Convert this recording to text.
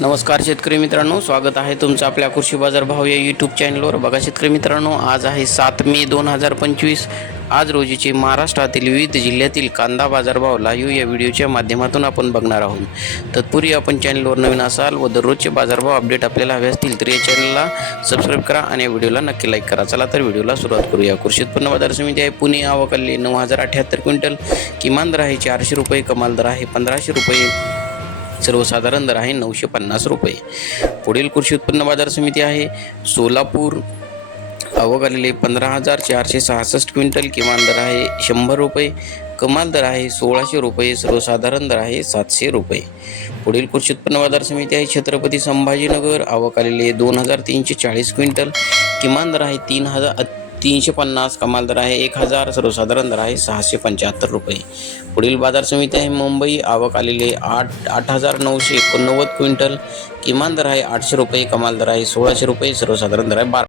नमस्कार शेतकरी मित्रांनो स्वागत आहे तुमचं आपल्या कृषी बाजार भाव या यूट्यूब चॅनलवर बघा शेतकरी मित्रांनो आज आहे सात मे दोन हजार पंचवीस. आज रोजीचे महाराष्ट्रातील विविध जिल्ह्यातील कांदा बाजारभाव लाईव्ह या व्हिडिओच्या माध्यमातून आपण बघणार आहोत. तत्पूर्वी आपण चॅनलवर नवीन असाल व दररोजचे बाजारभाव अपडेट आपल्याला हवे असतील तर या चॅनलला सबस्क्राईब करा आणि या व्हिडिओला नक्की लाईक करा. चला तर व्हिडिओला सुरुवात करूया. कृषी उत्पन्न बाजार समिती आहे पुणे आवकल्ली नऊ हजार अठ्ठ्याहत्तर क्विंटल. किमान दर आहे चारशे रुपये कमाल दर आहे पंधराशे रुपये. सर्वसाधारण दर आहे नऊशे पन्नास रुपये. पुढील कृषी उत्पन्न बाजार समिती आहे. सोलापूर आवक आलेले पंधरा हजार चारशे सहासष्ट क्विंटल किमान दर आहे. शंभर रुपये. कमाल दर आहे. सोळाशे रुपये. सर्वसाधारण दर आहे. सातशे रुपये. पुढील कृषी उत्पन्न बाजार समिती आहे. छत्रपती संभाजीनगर आवक आलेले दोन हजार तीनशे चाळीस क्विंटल. किमान दर आहे तीन हजार तीनशे पन्नास कमाल दर आहे एक हजार सर्वसाधारण दर आहे सहाशे पंच्याहत्तर रुपये. पुढील बाजार समिती आहे मुंबई. आवक आलेले आठ आठ हजार नऊशे एकोणनव्वद क्विंटल. किमान दर आहे आठशे रुपये कमाल दर आहे सोळाशे रुपये सर्वसाधारण दर आहे बारा.